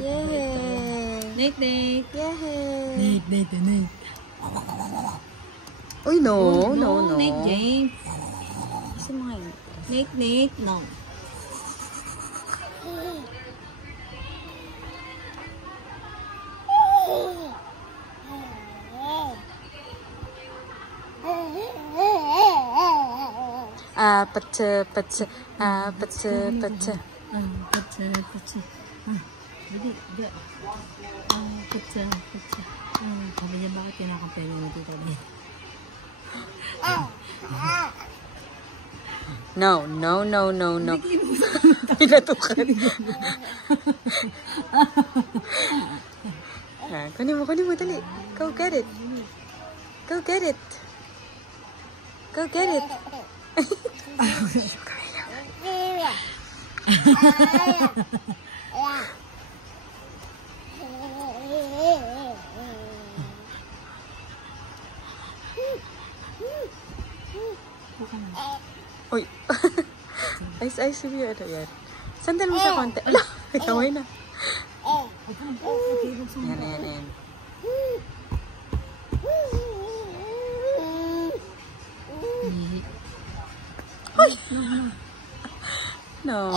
Yay! Nate. Yay! Nate. Uy, no. Nate James. Kasi mga Nate, no. Patsa. Pacha. Hindi. Pacha. Sabi niya, bakit kinakampay mo dito? No. Pinatukan. Kunin mo, dali. Go get it. Uy. Ice mo yun. Yan. Sandal mo siya konti. Ala, kamay na. Yan. Uy. No.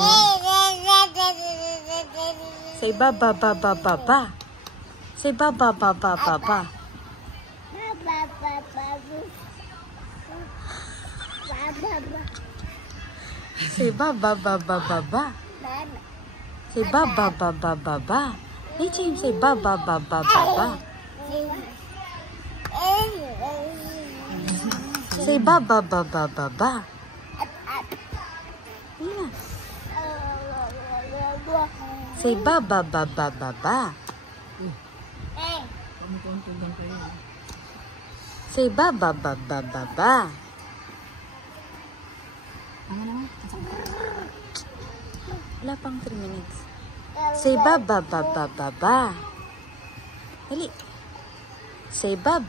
Say ba. Say ba. Say ba. Say ba. Hey, James, say ba. Say ba. Yeah. Say ba. Say ba. Wala pang 3 minutes. Say ba. Dali. Say ba.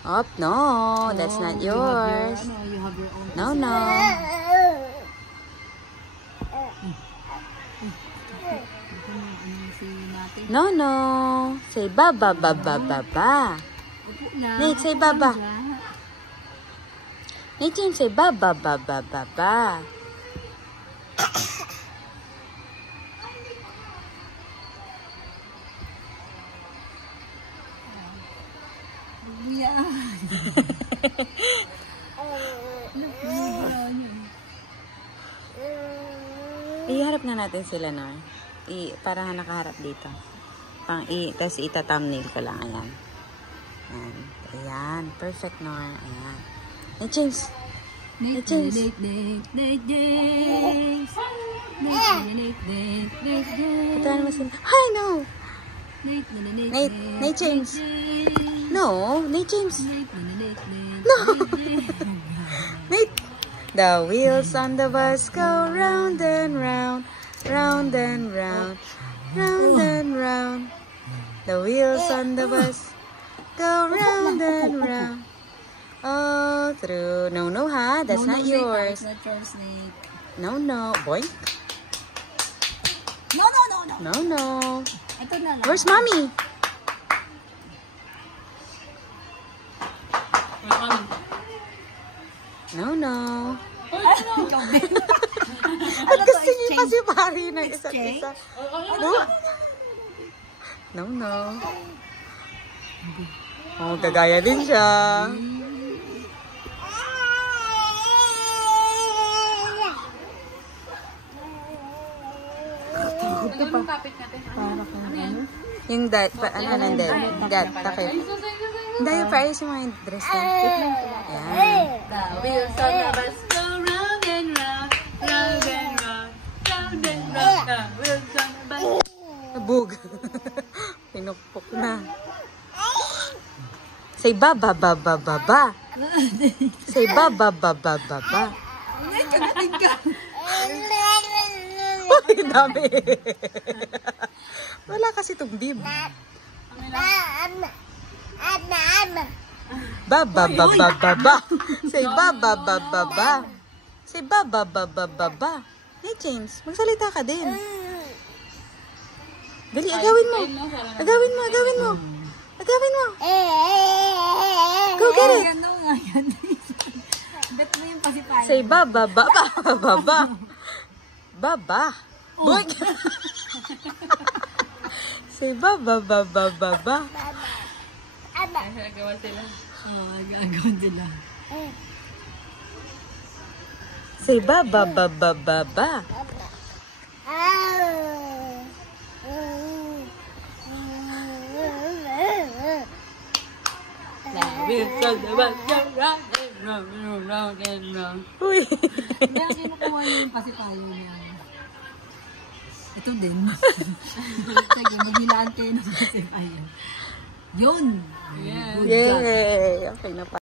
Oh, no. That's not yours. You have your own. No. No. Say ba. Nate, say ba. Nate, James, say ba. Iharap na natin sila, Nor. Parang nakaharap dito. Tapos ita-thumbnail ko lang. Ayan. Perfect, Nor. Ayan. Nate James. Nate James. Patahan mo sila. Hi, no! Nate James. No, Nate James. No. Nate. The wheels on the bus go round and round, round and round, round and round. The wheels on the bus go round and round. All through. No, ha? That's not yours. That's not yours, Nate. No. Boy. No. Ito na lang. Where's mommy? No. Ba't gusto niyo kasi pari ng isa't isa? No. Oh, gagaya din siya. Anong kapit natin? Ano yan? Yung that, takip. Hindi, yung paayos yung mga dress na. Ayan. The wheels on the bus go round and round, round and round, round and round. The wheels on the bus. Nabug. Pinukpok na. Say ba. Say ba. Ay, kagating ka. Uy, dami. Wala kasi itong bib. Ba. Say ba. Say ba. Nate James, magsalita ka din. Dali, agawin mo. Agawin mo, agawin mo. Agawin mo. Go get it. Ano nga yan? Bet mo yung pasipayan. Say baba, baba, baba. Baba. Boy. Say baba, baba, baba. Nagawa sila. Oo, nagawa sila. Say baba, baba, baba. Wheels on the bus go round and round and round and round. Uy. Kaya kinukuha niya yung pasipayan niya. Ito din. Sige, maghilaan kayo ng pasipayan. Yun! Yay! Okay na pa.